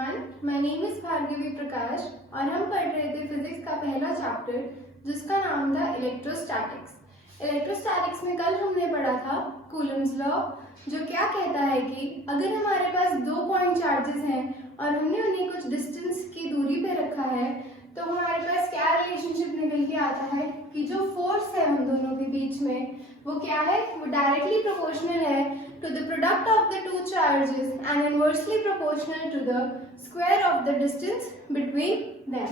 everyone. My name is Bhargavi प्रकाश और हम पढ़ रहे थे फिजिक्स का पहला चैप्टर जिसका नाम था इलेक्ट्रोस्टैटिक्स। इलेक्ट्रोस्टैटिक्स में कल हमने पढ़ा था कूलम्स लॉ, जो क्या कहता है कि अगर हमारे पास दो पॉइंट चार्जेस हैं और हमने उन्हें कुछ डिस्टेंस की दूरी पे रखा है तो हमारे पास क्या रिलेशनशिप निकल के आता है कि जो फोर्स है उन दोनों के बीच में वो क्या है, वो डायरेक्टली प्रोपोर्शनल है to the product of the two charges and inversely proportional to the square of the distance between them।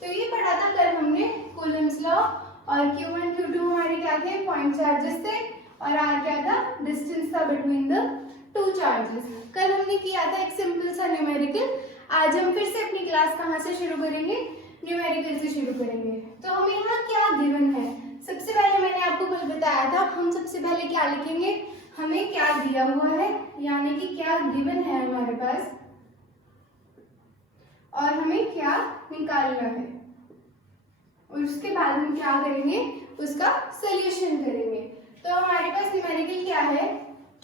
तो ये पढ़ा था कल हमने कूलम्स लॉ, और Q1 Q2 हमारे क्या थे, पॉइंट चार्जेस थे, और R क्या था, डिस्टेंस था बिटवीन द टू चार्जेस। कल हमने किया था एक सिंपल सा न्यूमेरिकल। आज हम फिर से अपनी क्लास कहाँ से शुरू करेंगे, न्यूमेरिकल से शुरू करेंगे। तो हमें यहाँ क्या गिवन है, सबसे पहले मैंने आपको कल बताया था हम सबसे पहले क्या लिखेंगे, हमें क्या दिया हुआ है यानी कि क्या गिवन है हमारे पास और हमें क्या निकालना है, और उसके बाद हम क्या करेंगे, उसका सॉल्यूशन करेंगे। तो हमारे पास न्यूमेरिकल क्या है,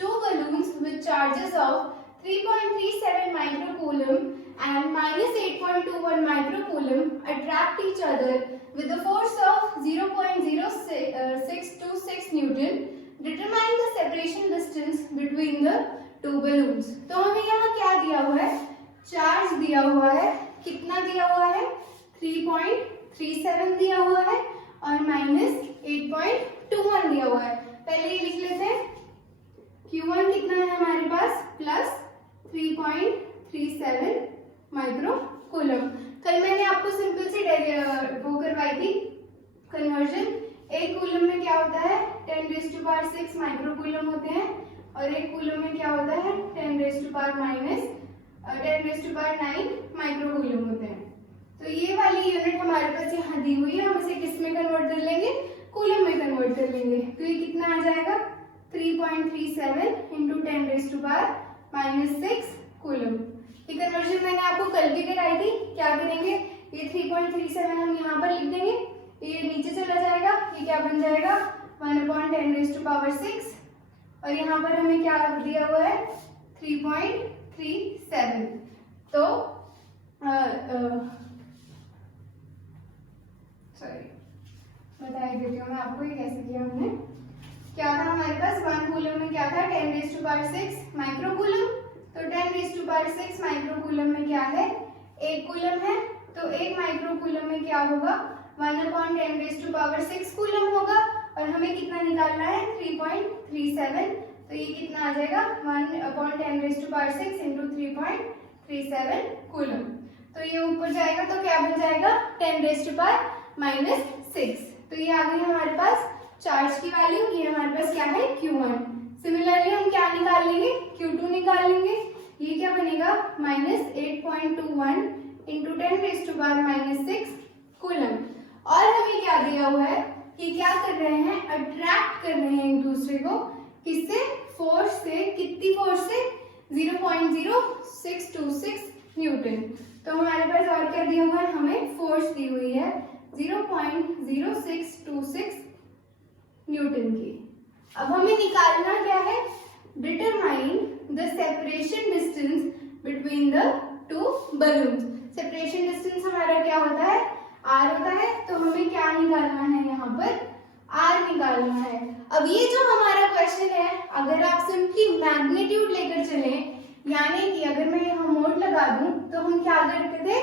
two balloons with charges of 3.37 microcoulomb and -8.21 microcoulomb attract each other with a force of 0.0626 Newton. Determine the separation distance between the two balloons। तो हमें यहाँ क्या दिया हुआ है, चार्ज दिया हुआ है, कितना दिया हुआ है, 3.37 दिया हुआ है और -8.21 दिया हुआ है। पहले ये लिख लेते हैं, Q1 कितना है हमारे पास, प्लस 3.37 माइक्रोकूलम। कल मैंने आपको सिंपल सी वो करवाई थी कन्वर्जन। एक कूलम में क्या होता है, 10⁻⁶ माइक्रोकूलम होते हैं, और एक कूलम में क्या होता है 10⁻⁹ माइक्रोकूलम होते हैं। तो ये वाली यूनिट हमारे पास यहाँ दी हुई है, हम इसे किस में कन्वर्ट कर लेंगे, कूलम में कन्वर्ट कर लेंगे। तो ये कितना आ जाएगा, 3.37 × 10⁻⁻⁶ कूलम। ये कन्वर्जन मैंने आपको कल भी कराई थी। क्या करेंगे, ये 3.37 हम यहाँ पर लिख देंगे, ये नीचे चला जाएगा, ये क्या बन जाएगा 1/10⁻⁶, और यहाँ पर हमें क्या दिया हुआ है 3.37। तो सॉरी बता देती हूँ मैं आपको ये कैसे किया हमने। क्या था हमारे पास, 1 कूलम में क्या था 10⁻⁶ माइक्रोकूलम। तो 10⁻⁶ माइक्रोकूलम में क्या है, एक कूलम है, तो एक माइक्रोकूलम में क्या होगा 1/10⁻⁶ कूलम होगा, और हमें कितना निकालना है 3.37। तो ये कितना आ जाएगा 1/10⁻⁶ × 3.37 कूलम। तो ये ऊपर जाएगा तो क्या बन जाएगा 10⁻⁻⁶। तो ये आ गई हमारे पास चार्ज की वैल्यू, ये हमारे पास क्या है Q1। सिमिलरली हम क्या निकाल लेंगे, Q2 निकाल लेंगे। ये क्या बनेगा -8.21 × 10⁻⁻⁶ कूलम। और हमें क्या दिया हुआ है कि क्या कर रहे हैं, अट्रैक्ट कर रहे हैं एक दूसरे को, किससे, फोर्स से। कितनी फोर्स से, 0.0626 न्यूटन। तो हमारे पास और क्या दिया हुआ है, हमें फोर्स दी हुई है 0.0626 न्यूटन की। अब हमें निकालना क्या है, determine the separation distance between the two balloons. Separation distance हमारा क्या होता है, R होता है। तो हमें क्या निकालना है, यहाँ पर R निकालना है। अब ये जो हमारा क्वेश्चन है, अगर आप सिंपली मैग्नीट्यूड लेकर चले, यानी कि अगर मैं यहाँ मोड लगा दूं तो हम क्या करते थे,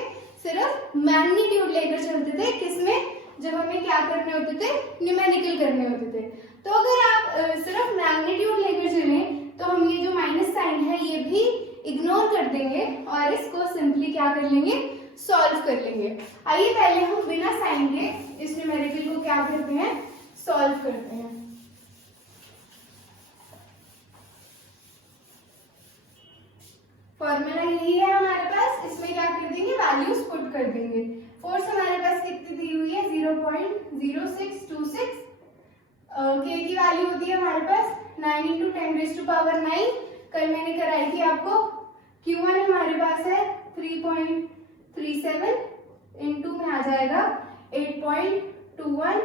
सिर्फ मैग्नीट्यूड लेकर चलते थे, किसमें, जब हमें क्या करने होते थे, न्यूमेरिकल करने होते थे। तो अगर आप सिर्फ मैग्नीट्यूड लेकर चलें तो हम ये जो माइनस साइन है ये भी इग्नोर कर देंगे और इसको सिंपली क्या कर लेंगे, सॉल्व कर लेंगे। आइए पहले हम बिना साइन के इस न्यूमेरिकल को क्या करते हैं, सॉल्व करते हैं। फॉर्मूला यही है हमारे पास, इसमें क्या कर देंगे, वैल्यूज पुट कर देंगे। फोर्स हमारे पास कितनी दी हुई है 0.0626, के की वैल्यू होती है हमारे पास 9 × 10⁻⁹। कल मैंने कराई थी आपको। Q1 हमारे पास है 3.37, इनटू में आ जाएगा 8.21,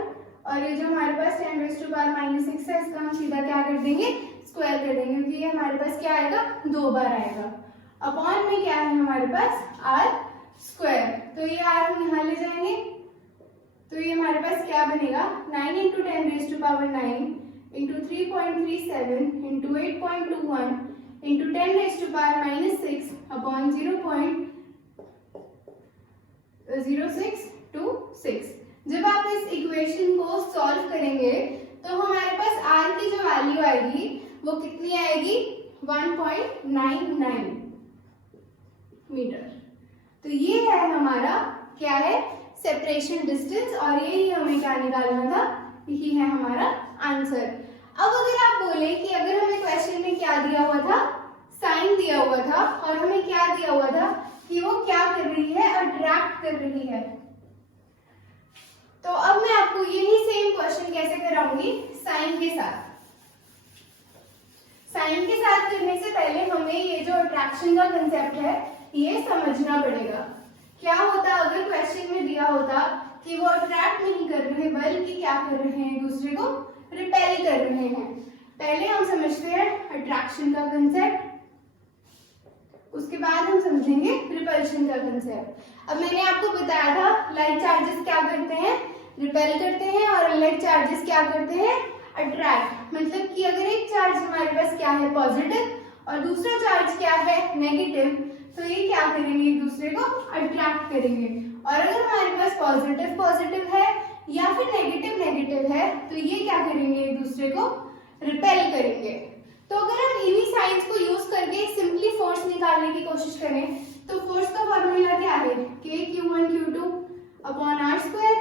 और ये जो हमारे पास 10⁻⁻�6 है इसका हम सीधा क्या कर देंगे, स्क्वायर कर देंगे, क्योंकि ये हमारे पास क्या आएगा, 2 बार आएगा। अपॉन में क्या है हमारे पास आर स्क्वायर। तो ये आर हम यहाँ ले जाएंगे, तो ये हमारे पास क्या बनेगा 9 into 10 raise to power 9 into 3.37 into 8.21 into 10 raise to power -6 upon 0.0626। जब आप इस इक्वेशन को सॉल्व करेंगे तो हमारे पास आर की जो वैल्यू आएगी वो कितनी आएगी 1.99 मीटर। तो ये है हमारा क्या है सेपरेशन डिस्टेंस, और यही हमें क्या निकालना था, यही है हमारा आंसर। अब अगर आप बोले कि अगर हमें क्वेश्चन में क्या दिया हुआ था, साइन दिया हुआ था, और हमें क्या दिया हुआ था कि वो क्या कर रही है, अट्रैक्ट कर रही है, तो अब मैं आपको यही सेम क्वेश्चन कैसे कराऊंगी साइन के साथ। साइन के साथ करने से पहले हमें ये जो अट्रैक्शन का कंसेप्ट है ये समझना पड़ेगा। क्या होता अगर क्वेश्चन में दिया होता कि वो अट्रैक्ट नहीं कर रहे बल्कि क्या कर रहे हैं, एक दूसरे को रिपेल कर रहे हैं। पहले हम समझते हैं अट्रैक्शन का कंसेप्ट, उसके बाद हम समझेंगे रिपल्शन का कंसेप्ट। अब मैंने आपको बताया था लाइक चार्जेस क्या करते हैं, रिपेल करते हैं, और अनलाइक चार्जेस क्या करते हैं, अट्रैक्ट। मतलब कि अगर एक चार्ज हमारे पास क्या है पॉजिटिव और दूसरा चार्ज क्या है नेगेटिव, तो ये क्या करेंगे एक दूसरे को अट्रैक्ट करेंगे। और अगर हमारे पास पॉजिटिव पॉजिटिव है या फिर नेगेटिव नेगेटिव है तो ये क्या करेंगे एक दूसरे को रिपेल करेंगे। तो अगर हम इन्हीं साइंस को यूज करके सिंपली फोर्स निकालने की कोशिश करें तो फोर्स का फॉर्मूला क्या है Q1 Q2 upon r square.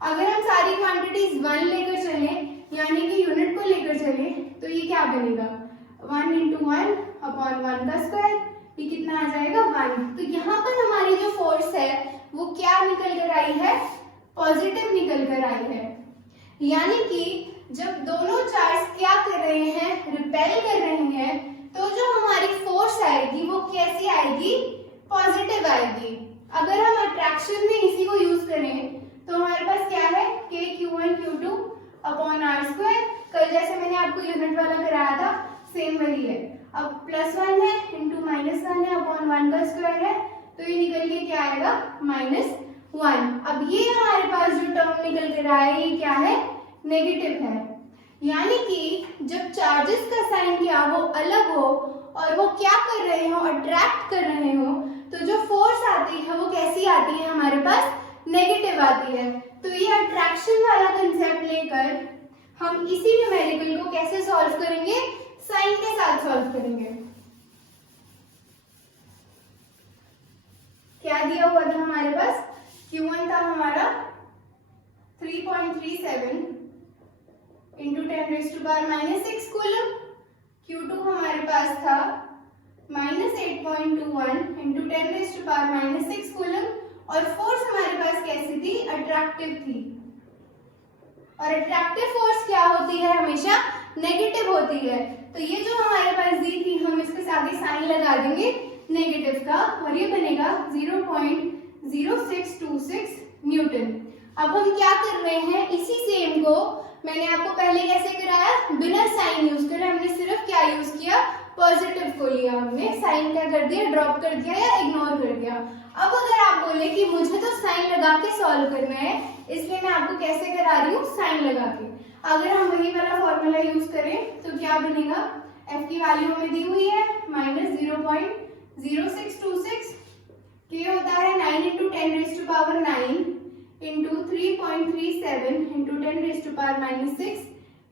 अगर हम सारी क्वांटिटीज 1 लेकर चले यानी कि यूनिट को लेकर चले तो ये क्या बनेगा 1 इंटू 1 अपॉन 1 का स्क्वायर, ये कितना आ जाएगा 1। तो यहाँ पर हमारी जो फोर्स है वो क्या निकल कर आई है, पॉजिटिव निकल कर आई है। यानी कि जब दोनों चार्ज क्या कर रहे हैं, रिपेल कर रहे हैं, तो जो हमारी फोर्स आएगी वो कैसी आएगी, पॉजिटिव आएगी। अगर हम अट्रैक्शन में इसी को यूज करें तो हमारे पास क्या है Q1 Q2 upon r square. कल जैसे मैंने आपको यूनिट वाला कराया था सेम वही है। अब +1 है इंटू -1 है अपॉन 1 का स्क्वायर है, तो ये निकल के क्या आएगा -1। अब ये हमारे पास जो टर्म निकल कर आया ये क्या है, नेगेटिव है। यानी कि जब चार्जेस का साइन क्या वो अलग हो और वो क्या कर रहे हो, अट्रैक्ट कर रहे हो, तो जो फोर्स आती है वो कैसी आती है, हमारे पास नेगेटिव आती है। तो ये अट्रैक्शन वाला कंसेप्ट लेकर हम इसी न्यूमेरिकल को कैसे सॉल्व करेंगे, साइन के साथ सॉल्व करेंगे। क्या दिया हुआ था हमारे पास, Q1 था हमारा 3.37 into 10 raise to power -6 coulomb. Q2 हमारे पास था -8.21 into 10 raise to power -6 coulomb. और फोर्स हमारे पास कैसी थी, अट्रैक्टिव थी। और अट्रैक्टिव फोर्स क्या होती है, हमेशा नेगेटिव होती है। तो ये जो हमारे पास दी थी हम इसके साथ ही साइन लगा देंगे नेगेटिव का, और ये बनेगा 0.0626 न्यूटन। अब हम क्या कर रहे हैं, इसी सेम को मैंने आपको पहले कैसे कराया, बिना साइन यूज करे, हमने सिर्फ क्या यूज किया, पॉजिटिव को लिया, हमने साइन क्या कर दिया, ड्रॉप कर दिया या इग्नोर कर दिया। अब अगर आप बोले कि मुझे तो साइन लगा के सॉल्व करना है, इसलिए मैं आपको कैसे करा रही हूँ, साइन लगा के। अगर हम वही वाला फॉर्मूला यूज करें तो क्या बनेगा, f की वैल्यू हमें दी हुई है -0.0626, k होता है 9 into 10 raise to power 9 into 3.37 into 10 raise to power -6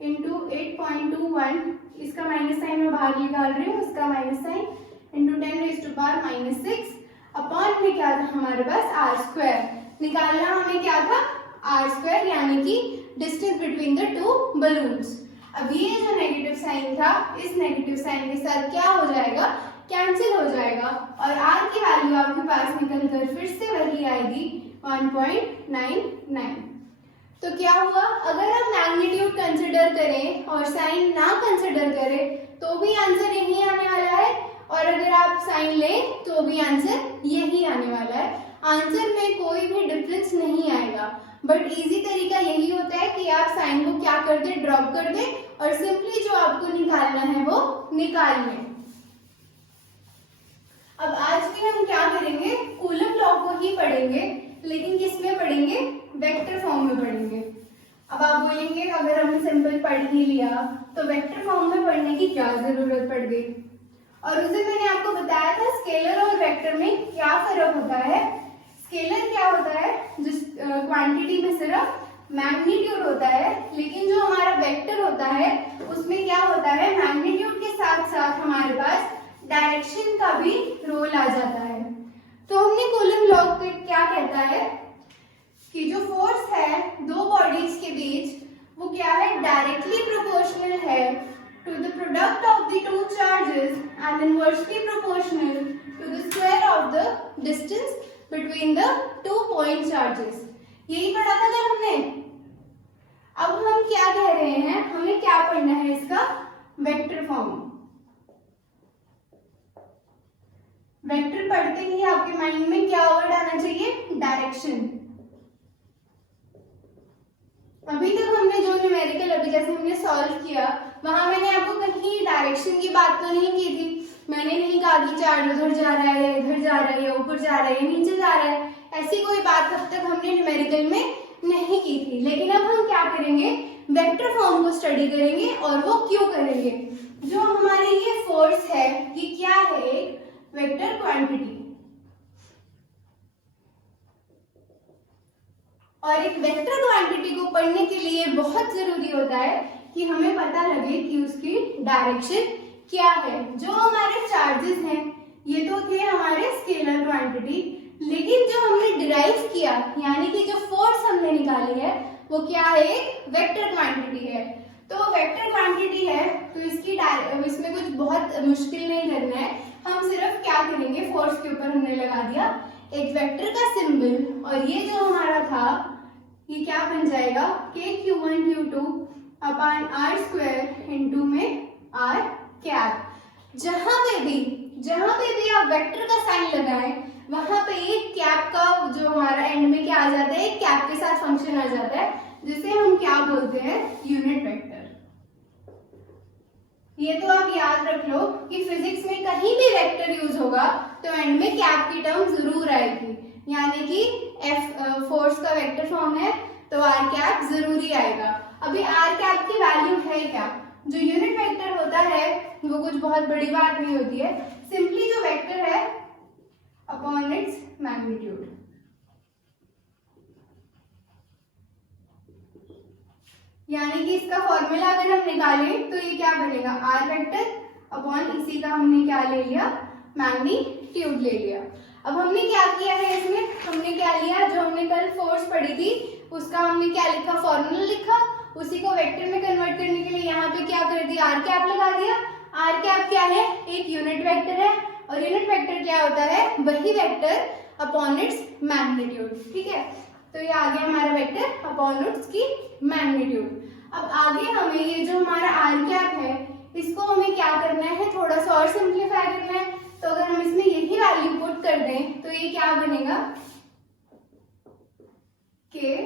into 8.21, इसका माइनस साइन मैं बाहर निकाल रही हूँ, इसका minus sign into 10 raise to power -6 upon में क्या था हमारे पास आर स्क्वायर। निकालना हमें क्या था, आर स्क्वायर, यानी कि distance between the two balloons. अब ये जो नेगेटिव साइन था इस नेगेटिव साइन के साथ क्या हो जाएगा, कैंसिल हो जाएगा, और आर की वैल्यू आपके पास निकल कर फिर से वही आएगी 1.99। तो क्या हुआ, अगर हम मैग्नीट्यूड कंसिडर करें और साइन ना कंसिडर करें तो भी आंसर यही आने वाला है, और अगर आप साइन लें तो भी आंसर यही आने वाला है। आंसर में कोई भी डिफरेंस नहीं आएगा, बट इजी तरीका यही होता है कि आप साइन को क्या कर दे, ड्रॉप कर दे, और सिंपली जो आपको निकालना है वो निकाल लें। अब आज भी हम क्या करेंगे, कूलम लॉ को ही पढ़ेंगे, लेकिन किस में पढ़ेंगे, वेक्टर फॉर्म में पढ़ेंगे। अब आप बोलेंगे अगर हमने सिंपल पढ़ ही लिया तो वेक्टर फॉर्म में पढ़ने की क्या जरूरत पड़ गई। और उस दिन मैंने आपको बताया था स्केलर और वेक्टर में क्या फर्क होता है। स्केलर क्या होता है, जिस क्वांटिटी में सिर्फ मैग्नीट्यूड होता है, लेकिन जो हमारा वेक्टर होता है उसमें क्या होता है, मैग्नीट्यूड के साथ साथ हमारे पास डायरेक्शन का भी रोल आ जाता है। तो हमने कूलम लॉ पे क्या कहता है कि जो फोर्स है दो बॉडीज के बीच वो क्या है, डायरेक्टली प्रोपोर्शनल है to the product of the two charges and inversely proportional to the square of the distance between the 2 point charges। यही पढ़ा था कल हमने। अब हम क्या कह रहे हैं, हमें क्या पढ़ना है, इसका वेक्टर फॉर्म। वेक्टर पढ़ते ही आपके माइंड में क्या वर्ड आना चाहिए, डायरेक्शन। अभी तक हमने जो न्यूमेरिकल अभी जैसे हमने सॉल्व किया वहां मैंने आपको कहीं डायरेक्शन की बात तो नहीं की थी। मैंने नहीं कहा कि चार्ज उधर जा रहा है या इधर जा रहा है या ऊपर जा रहा है या नीचे जा रहा है, ऐसी कोई बात अब तक हमने न्यूमेरिकल में नहीं की थी। लेकिन अब हम क्या करेंगे, वेक्टर फॉर्म को स्टडी करेंगे। और वो क्यों करेंगे, जो हमारी ये फोर्स है ये क्या है, एक वेक्टर क्वांटिटी। और एक वेक्टर क्वांटिटी को पढ़ने के लिए बहुत जरूरी होता है कि हमें पता लगे कि उसकी डायरेक्शन क्या है। जो हमारे चार्जेस हैं ये तो थे हमारे स्केलर क्वांटिटी, लेकिन जो हमने डिराइव किया यानी कि जो फोर्स हमने निकाली है वो क्या है, एक वेक्टर क्वांटिटी है। तो वेक्टर क्वांटिटी है तो इसमें कुछ बहुत मुश्किल नहीं करना है। हम सिर्फ क्या करेंगे, फोर्स के ऊपर हमने लगा दिया एक वेक्टर का सिंबल, और ये जो हमारा था ये क्या बन जाएगा, KQ1 Q2 upon r square into में आर कैप। जहां पे भी आप वेक्टर का साइन लगाएं वहां पे ये कैप का जो हमारा एंड में क्या आ जाता है, कैप के साथ फंक्शन आ जाता है, जिसे हम क्या बोलते हैं, यूनिट वेक्टर। ये तो आप याद रख लो कि फिजिक्स में कहीं भी वेक्टर यूज होगा तो एंड में कैप की टर्म जरूर आएगी, यानी कि फोर्स का वेक्टर फॉर्म है तो आर कैप जरूरी आएगा। अभी आर कैप की वैल्यू है क्या, जो यूनिट वेक्टर होता है वो कुछ बहुत बड़ी बात नहीं होती है, सिंपली जो वेक्टर है अपॉन इट्स मैग्नीट्यूड। यानी कि इसका फॉर्मूला अगर हम निकालें तो ये क्या बनेगा, आर वेक्टर अपॉन इसी का हमने क्या ले लिया, मैग्नीट्यूड ले लिया। अब हमने क्या किया है इसमें, हमने क्या लिया, जो हमने कल फोर्स पढ़ी थी उसका हमने क्या लिखा, फॉर्मूला लिखा, उसी को वेक्टर में कन्वर्ट करने के लिए यहाँ पे क्या कर दिया, आर कैप लगा दिया। आर कैप क्या है, एक यूनिट वेक्टर है, और यूनिट वेक्टर क्या होता है, वही वेक्टर अपॉन इट्स मैग्नीट्यूड। ठीक है, तो ये आ गया हमारा वेक्टर अपॉन इट्स की मैग्नीट्यूड। अब आगे हमें ये जो हमारा आर कैप है इसको हमें क्या करना है, थोड़ा सा और सिंप्लीफाई करना है। तो अगर हम इसमें यही वैल्यू पुट कर दें तो ये क्या बनेगा, K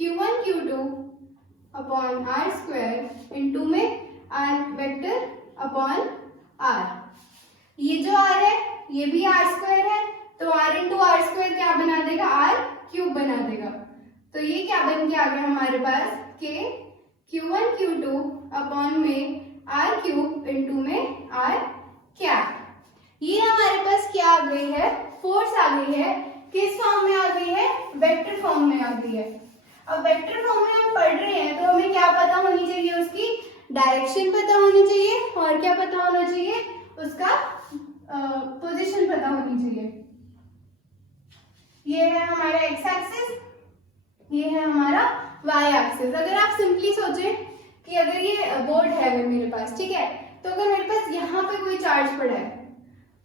Q1 Q2 upon r square into में आर वेक्टर अपॉन आर। ये जो आर है ये भी आर स्क्वायर है, तो आर इंटू आर स्क्वायर क्या बना देगा, आर क्यूब बना देगा। तो ये क्या बन के आ गया हमारे पास, के Q1 Q2 अपॉन में आर क्यूब इंटू में आर कैप। ये हमारे पास क्या आ गई है, फोर्स आ गई है, किस फॉर्म में आ गई है, वेक्टर फॉर्म में आ गई है। अब वेक्टर फॉर्म में हम पढ़ रहे हैं तो हमें क्या पता होनी चाहिए, उसकी डायरेक्शन पता होनी चाहिए, और क्या पता होना चाहिए, उसका पोजीशन पता होनी चाहिए। ये है हमारा एक्स एक्सिस, ये है हमारा वाई एक्सिस। अगर आप सिंपली सोचें कि अगर ये बोर्ड है अगर मेरे पास, ठीक है, तो अगर मेरे पास यहाँ पे कोई चार्ज पड़ा है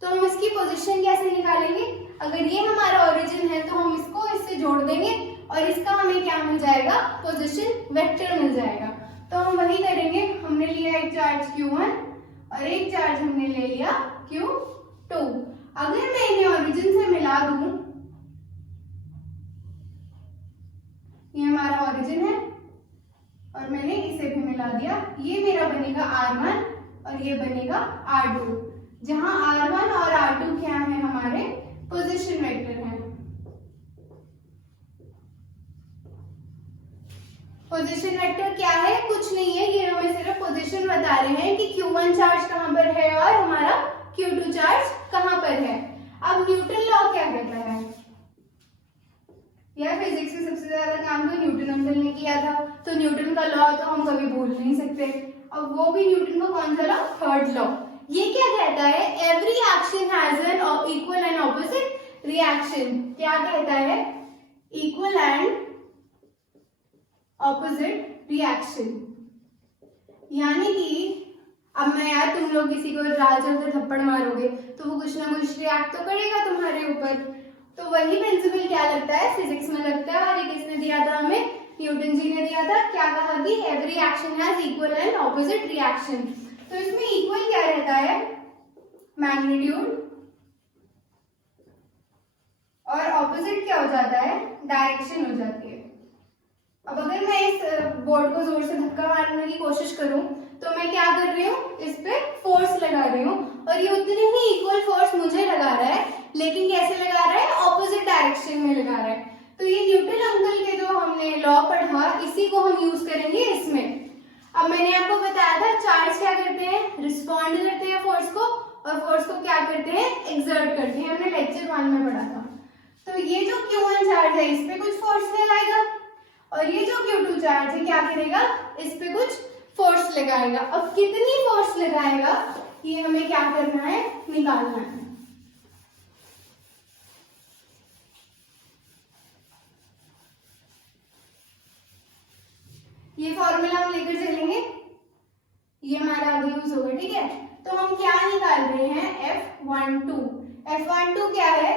तो हम इसकी पोजीशन कैसे निकालेंगे। अगर ये हमारा ओरिजिन है तो हम इसको इससे जोड़ देंगे और इसका हमें क्या मिल जाएगा, पोजीशन वेक्टर मिल जाएगा। तो हम वही करेंगे, हमने लिया एक चार्ज Q1 और एक चार्ज हमने ले लिया Q2। अगर मैं इन्हें ओरिजिन से मिला दूं, ये हमारा ओरिजिन है और मैंने इसे भी मिला दिया, ये मेरा बनेगा R1 और ये बनेगा R2। जहां r1 और r2 क्या है, हमारे पोजीशन वेक्टर हैं। पोजीशन वेक्टर क्या है, कुछ नहीं है, ये हमें सिर्फ पोजीशन बता रहे हैं कि Q1 चार्ज कहां पर है और हमारा Q2 चार्ज कहां पर है। अब न्यूटन लॉ क्या कहता है, यार फिजिक्स में सबसे ज्यादा काम तो न्यूटन अंकल ने किया था, तो न्यूटन का लॉ तो हम कभी भूल नहीं सकते। अब वो भी न्यूटन का कौन सा लॉ, थर्ड लॉ। ये क्या कहता है, every action has an equal and opposite reaction. क्या कहता है, इक्वल एंड ऑपोजिट रिएक्शन। यानी कि अब मैं यार, तुम लोग किसी को राह चलते थप्पड़ मारोगे तो वो कुछ ना कुछ रिएक्ट तो करेगा तुम्हारे ऊपर। तो वही प्रिंसिपल क्या लगता है, फिजिक्स में लगता है। और ये किसने दिया था हमें, न्यूटन जी ने दिया था। क्या कहा कि every action has equal and opposite reaction. तो इसमें इक्वल क्या रहता है, मैग्नीट्यूड, और ऑपोजिट क्या हो जाता है, डायरेक्शन हो जाती है। अब अगर मैं इस बोर्ड को जोर से धक्का मारने की कोशिश करूं तो मैं क्या कर रही हूँ, इस पे फोर्स लगा रही हूँ, और ये उतनी ही इक्वल फोर्स मुझे लगा रहा है, लेकिन कैसे लगा रहा है, ऑपोजिट डायरेक्शन में लगा रहा है। तो ये न्यूटन अंकल के जो हमने लॉ पढ़ा, इसी को हम यूज करेंगे इसमें। अब मैंने आपको बताया था चार्ज क्या करते हैं, रिस्पॉन्ड करते हैं फोर्स को, और फोर्स को क्या करते हैं, एक्सर्ट करते हैं। हमने लेक्चर 1 में पढ़ा था। तो ये जो Q1 चार्ज है, इस पे कुछ फोर्स लगाएगा, और ये जो Q2 चार्ज है क्या करेगा, इस पे कुछ फोर्स लगाएगा। अब कितनी फोर्स लगाएगा, ये हमें क्या करना है, निकालना है। ये फॉर्मूला हम लेकर चलेंगे, ये हमारा आगे यूज होगा, ठीक है। तो हम क्या निकाल रहे हैं, F12। F12 क्या है,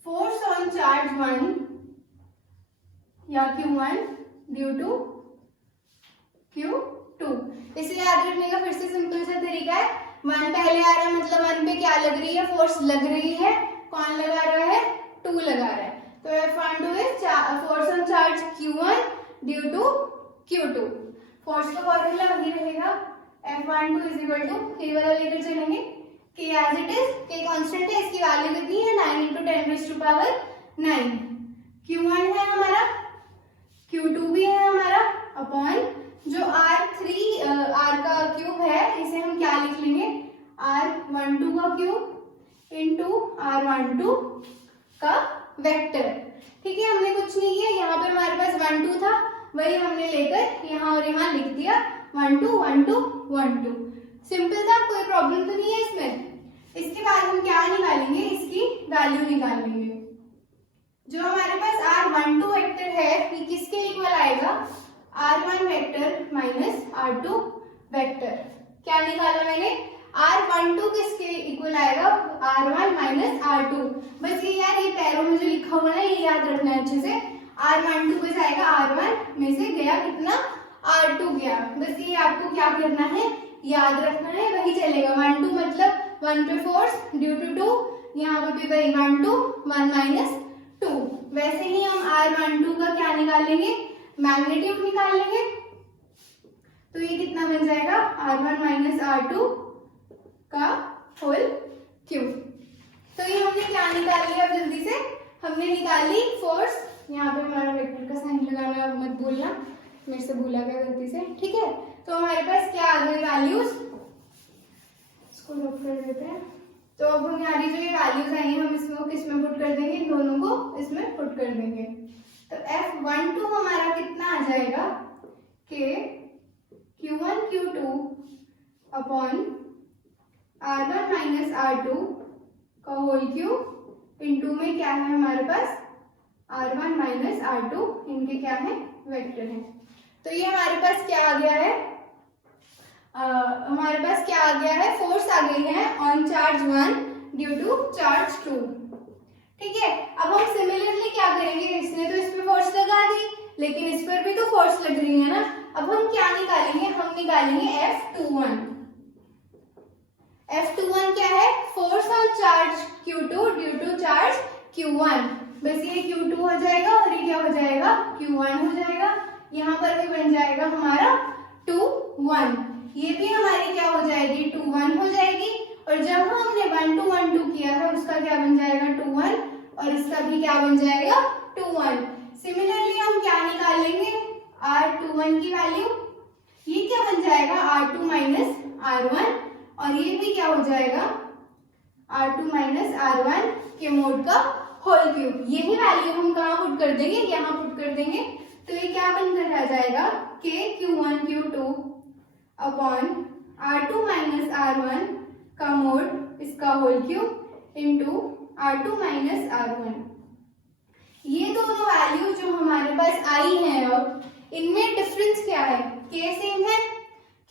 फोर्स ऑन चार्ज 1 या Q1 ड्यू टू Q2। इसे याद रखने का फिर से सिंपल सा तरीका है, 1 पहले आ रहा है, मतलब 1 पे क्या लग रही है, फोर्स लग रही है। कौन लगा रहा है, 2 लगा रहा है। तो F12 is force on charge Q1 due to Q2। Force का फॉर्मूला वही रहेगा, F12 इज इक्वल टू, ये वाला लेकर चलेंगे, K as it is, K constant है, इसकी वैल्यू कितनी है, 9 × 10⁻⁹। Q1 है हमारा, Q2 भी है हमारा, अपॉन जो R का क्यूब है, इसे हम क्या लिख लेंगे, R12 का क्यूब इंटू R12 का वेक्टर। ठीक है, हमने कुछ नहीं किया, यहाँ पे हमारे पास 1 2 था, वही हमने लेकर यहाँ और यहाँ लिख दिया 1 2 1 2 1 2। सिंपल था, कोई प्रॉब्लम तो नहीं है इसमें। इसके बाद हम क्या निकालेंगे, इसकी वैल्यू निकालेंगे। जो हमारे पास R12 वेक्टर है, ये किसके इक्वल आएगा, R1 vector minus R2 vector. क्या निकाला मैंने, R12 किसके इक्वल आएगा, R1 माइनस R2। बस ये यार, ये पैरों में जो लिखा हुआ है, ये याद रखना है अच्छे से। R12 पे जाएगा R1 में से गया कितना, R2 गया। बस ये आपको क्या करना है, याद रखना है, वही चलेगा। 1 2 मतलब 1 पे फोर्स ड्यू टू 2, यहाँ पे भी वही 1 2 1 माइनस 2। वैसे ही हम R12 का क्या निकालेंगे, मैग्नीट्यूड निकाल लेंगे। तो ये कितना बन जाएगा, R1 माइनस R2 का होल क्यूब। तो ये हमने क्या निकाल लिया, जल्दी से हमने निकाली फोर्स। यहाँ पे हमारा वेक्टर का साइन लगाना मत भूलना, मेरे से भूला गया गलती से, ठीक है। तो हमारे पास क्या आ गई वैल्यूज, इसको नोट कर देते हैं। तो अब हमारी जो ये वैल्यूज आई हैं, हम इसमें किसमें पुट कर देंगे, इन दोनों को इसमें पुट कर देंगे। तो F12 हमारा कितना आ जाएगा, कि Q1 Q2 upon R1 minus R2 का होल क्यूब इंटू में क्या है हमारे पास, R1 माइनस R2, इनके क्या है, वेक्टर है। तो ये हमारे पास क्या आ गया है, हमारे पास क्या आ गया है, फोर्स आ गई है on charge 1 due to charge 2। ठीक है, अब हम सिमिलरली क्या करेंगे, इसने तो इस पे फोर्स लगा दी, लेकिन इस पर भी तो फोर्स लग रही है ना। अब हम क्या निकालेंगे, हम निकालेंगे F21। F21 क्या है, force on charge Q2 due to charge Q1। बस ये Q2 हो जाएगा और ये क्या हो जाएगा, Q1 हो जाएगा। यहाँ पर भी बन जाएगा हमारा 2 1। ये भी हमारी क्या हो जाएगी 2 1 हो जाएगी। और जब हमने 1 2 1 2 किया है उसका क्या बन जाएगा 2 1 और इसका भी क्या बन जाएगा 2 1। सिमिलरली हम क्या निकालेंगे R21 की वैल्यू, ये क्या बन जाएगा R2 माइनस R1 और ये भी क्या हो जाएगा R2 माइनस R1 के मोड का होल क्यूब। यही वैल्यू हम कहाँ पुट कर देंगे, यहाँ पुट कर देंगे। तो ये क्या बनकर आ जाएगा K Q1 Q2 upon R2 minus R1 का मोड इसका whole cube into R2 minus R1। ये दोनों वैल्यू जो हमारे पास आई हैं अब इनमें डिफरेंस क्या है, K सेम है,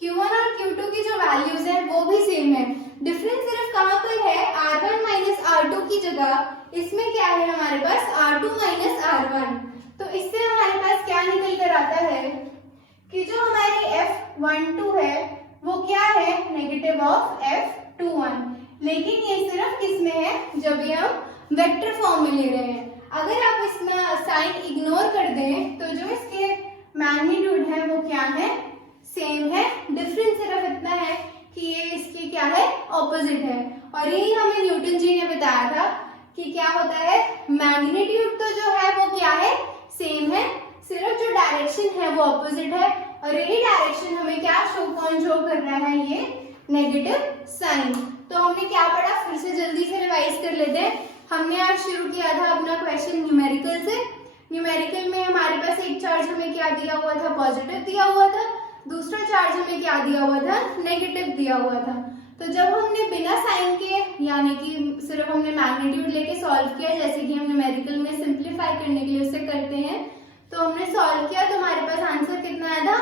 Q1 और Q2 की जो वैल्यूज है वो भी सेम है। डिफरेंस सिर्फ कहाँ पर है R1 माइनस R2 की जगह इसमें क्या है हमारे पास R2 माइनस R1। तो इससे हमारे पास क्या निकल कर आता है कि जो हमारी F12 है वो क्या है नेगेटिव ऑफ F21, लेकिन ये सिर्फ किसमें है जब ये हम वेक्टर फॉर्म में ले रहे हैं। अगर आप इसमें साइन इग्नोर कर दें तो जो इसके मैग्नीट्यूड है वो क्या है सेम है। डिफरेंस सिर्फ इतना है कि ये इसके क्या है ऑपोजिट है। और यही हमें न्यूटन जी ने बताया था कि क्या होता है मैग्नीट्यूड तो जो है वो क्या है सेम है, सिर्फ जो डायरेक्शन है वो ऑपोजिट है। और यही डायरेक्शन हमें क्या कौन शो कर रहा है ये नेगेटिव साइन। तो हमने क्या पढ़ा फिर से जल्दी से रिवाइज कर लेते हैं। हमने आज शुरू किया था अपना क्वेश्चन न्यूमेरिकल से। न्यूमेरिकल में हमारे पास एक चार्ज हमें क्या दिया हुआ था पॉजिटिव दिया हुआ था, दूसरा चार्ज हमें क्या दिया हुआ था नेगेटिव दिया हुआ था। तो जब हमने बिना साइन के यानी कि सिर्फ हमने मैग्नीट्यूड लेके सॉल्व किया जैसे कि हम न्यूमेरिकल में सिंप्लीफाई करने के लिए उससे करते हैं, तो हमने सॉल्व किया तो हमारे पास आंसर कितना आया था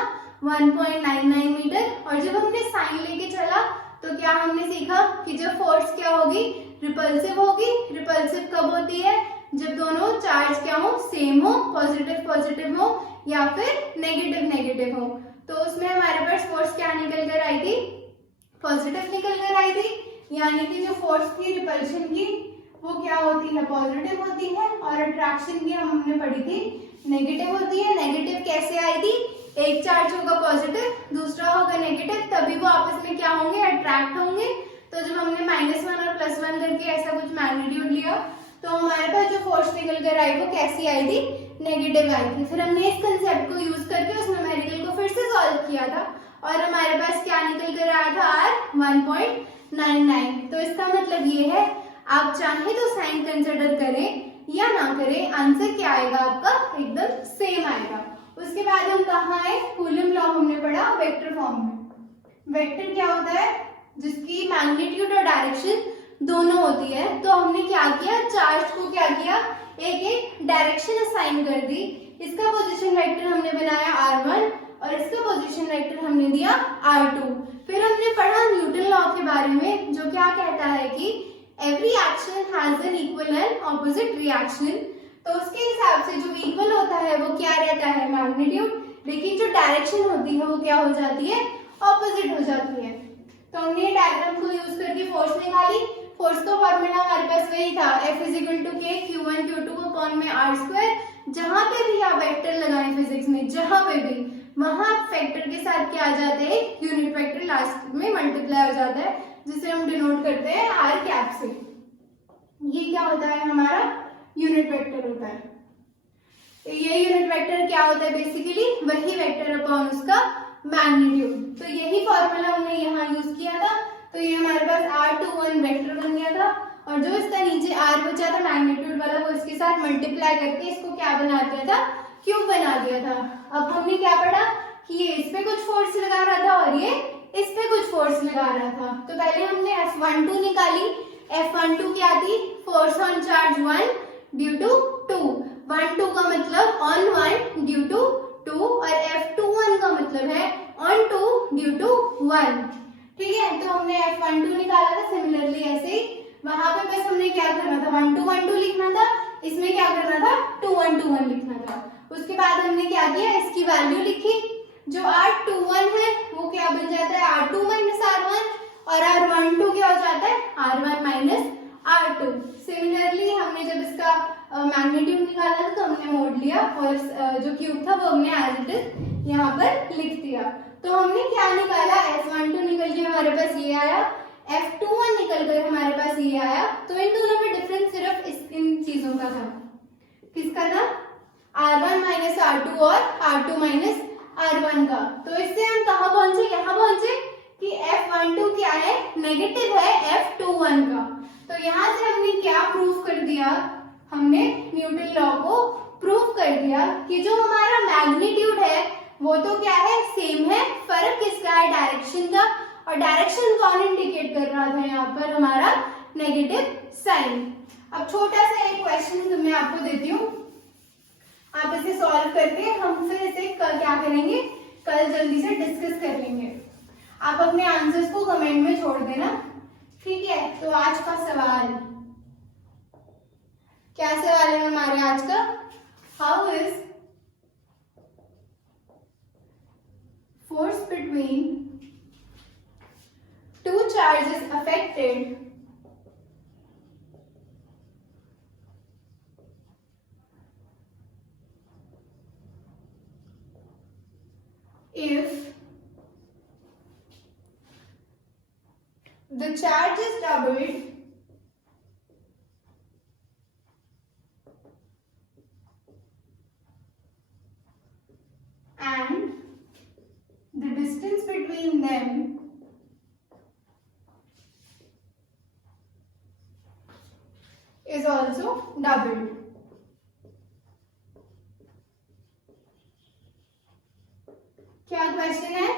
1.99 मीटर। और जब हमने साइन लेके चला तो क्या हमने सीखा कि जब फोर्स क्या होगी रिपल्सिव होगी। रिपल्सिव कब होती है जब दोनों चार्ज क्या हो सेम हो, पॉजिटिव पॉजिटिव हो या फिर नेगेटिव नेगेटिव हो। तो उसमें हमारे पास फोर्स क्या निकल कर आई थी पॉजिटिव निकल कर आई थी, यानी कि जो फोर्स थी रिपल्शन की वो क्या होती है पॉजिटिव होती है और अट्रैक्शन की हमने पढ़ी थी नेगेटिव होती है। नेगेटिव कैसे आई थी, एक चार्ज होगा पॉजिटिव दूसरा होगा नेगेटिव, तभी वो आपस में क्या होंगे अट्रैक्ट होंगे। तो जब हमने -1 और +1 करके ऐसा कुछ मैग्नीट्यूड लिया तो हमारे पास जो फोर्स निकल कर आई वो कैसी आई थी नेगेटिव आई थी। फिर हमने इस कंसेप्ट को यूज करके उस न्यूमेरिकल को फिर से सॉल्व किया था और हमारे पास क्या निकल कर आया था R 1.99। तो इसका मतलब ये है आप चाहे तो साइन कंसिडर करें या ना करें आंसर क्या आएगा आपका एकदम सेम आएगा। उसके बाद हम कहाँ आए कूलम लॉ हमने पढ़ा वेक्टर फॉर्म में। वेक्टर क्या होता है जिसकी मैग्नीट्यूड और डायरेक्शन दोनों होती है। तो हमने क्या किया चार्ज को क्या किया एक एक डायरेक्शन असाइन कर दी। इसका पोजीशन वेक्टर हमने बनाया R1 और इसका पोजीशन वेक्टर हमने दिया R2। फिर हमने पढ़ा न्यूटन लॉ के बारे में जो क्या कहता है कि every action has an equal and opposite reaction. तो उसके हिसाब से जो इक्वल होता है वो क्या रहता है मैग्नीट्यूड, लेकिन जो डायरेक्शन होती है वो क्या हो जाती है ऑपोजिट हो जाती है। तो हमने डायग्राम को यूज करके फोर्स निकाली। फोर्स का फॉर्मूला हमारे पास वही था F = K Q1 Q2 upon में R²। जहां पे भी आप वेक्टर लगाएं फिजिक्स में जहां पे भी वहां फैक्टर के साथ क्या आ जाते हैं यूनिट वेक्टर लास्ट में मल्टीप्लाई हो जाता है जिसे हम डिनोट करते हैं R कैप से। ये क्या होता है हमारा यूनिट वेक्टर होता है। तो ये यूनिट वेक्टर क्या होता है बेसिकली वही वेक्टर अपॉन उसका मैग्नीट्यूड। तो यही फॉर्मूला हमने यहाँ यूज किया था। तो ये हमारे पास R21 वेक्टर बन गया था और जो इसका नीचे R बचा था मैग्नीट्यूड वाला वो इसके साथ मल्टीप्लाई करके इसको क्या बना दिया था क्यूब बना दिया था। अब हमने क्या पढ़ा कि ये इस पे कुछ फोर्स लगा रहा था और ये इस पे कुछ फोर्स लगा रहा था। तो पहले हमने F12 निकाली। F12 क्या थी force on charge 1 due to 2। 1 2 का मतलब ऑन 1 ड्यू टू 2 और F21 का मतलब है ऑन 2 ड्यू टू 1। ठीक है, तो हमने F12 निकाला था। सिमिलरली ऐसे ही वहां पे बस हमने क्या करना था 1 2 1 2 लिखना था, इसमें क्या करना था 2 1 2 1 लिखना था। उसके बाद हमने क्या किया इसकी वैल्यू लिखी। जो R21 है वो क्या बन जाता है R2 माइनस R1 और R12 क्या हो जाता है R1 माइनस R2। सिमिलरली हमने जब इसका मैग्नीट्यूड निकाला था तो हमने मोड लिया और जो क्यूब था वो हमने एज इट इज यहाँ पर लिख दिया। तो हमने क्या निकाला F1 F21 निकल कर हमारे पास ये आया। तो इन दोनों में डिफरेंस सिर्फ इन चीजों का था। किसका था? R1 माइनस R2 और R2 माइनस R1 का। तो इससे हम कहाँ पहुंचे? यहाँ पहुंचे कि F12 क्या है? नेगेटिव है F21 का। तो यहाँ से हमने क्या प्रूफ कर दिया? हमने न्यूटन लॉ को प्रूफ कर दिया कि जो हमारा मैग्नीट्यूड है वो तो क्या है? सेम है। फर्क किसका है? डायरेक्शन का। और डायरेक्शन कौन इंडिकेट कर रहा था यहाँ पर? हमारा नेगेटिव साइन। अब छोटा सा एक क्वेश्चन मैं आपको देती हूँ, आप इसे सॉल्व करके हम फिर इसे क्या करेंगे? कल जल्दी से डिस्कस कर लेंगे। आप अपने आंसर्स को कमेंट में छोड़ देना, ठीक है? तो आज का सवाल क्या सवाल है हमारे आज का? How is force between two charges affected if the charge is doubled and the distance between them is also doubled. क्या क्वेश्चन है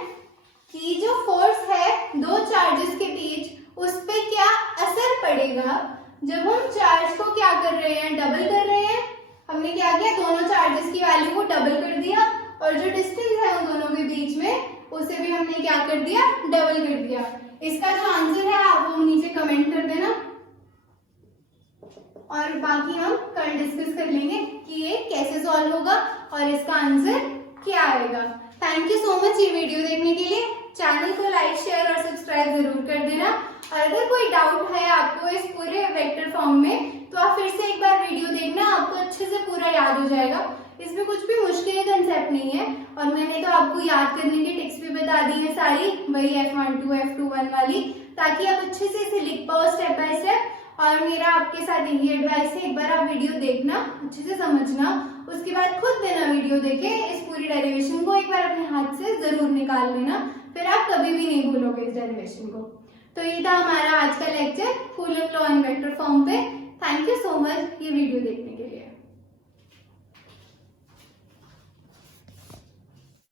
कि जो फोर्स है दो चार्जेस के बीच उस पे क्या असर पड़ेगा जब हम चार्ज को क्या कर रहे हैं? डबल कर रहे हैं। हमने क्या किया? दोनों चार्जेस की वैल्यू को डबल कर दिया और जो डिस्टेंस है उन दोनों के बीच में उसे भी हमने क्या कर दिया? डबल कर दिया। इसका जो आंसर है आप वो नीचे कमेंट कर देना और बाकी हम कल डिस्कस कर लेंगे कि ये कैसे सॉल्व होगा और इसका आंसर क्या आएगा। थैंक यू सो मच ये वीडियो देखने के लिए। चैनल को लाइक, शेयर और सब्सक्राइब जरूर कर देना। और अगर कोई डाउट है आपको इस पूरे वेक्टर फॉर्म में तो आप फिर से एक बार वीडियो देखना, आपको अच्छे से पूरा याद हो जाएगा। इसमें कुछ भी मुश्किल कंसेप्ट नहीं है और मैंने तो आपको याद करने की टिप्स भी बता दी है सारी, वही F12 F21 वाली, ताकि आप अच्छे से इसे लिख पाओ स्टेप बाय स्टेप। और मेरा आपके साथ यही एडवाइस है, एक बार आप वीडियो देखना, अच्छे से समझना, उसके बाद खुद देना वीडियो देखे इस पूरी डेरिवेशन को एक बार अपने हाथ से जरूर निकाल लेना, फिर आप कभी भी नहीं भूलोगे इस डेरिवेशन को। तो ये था हमारा आज का lecture coulomb law and vector form पे। थैंक यू सो मच ये वीडियो देखने के लिए।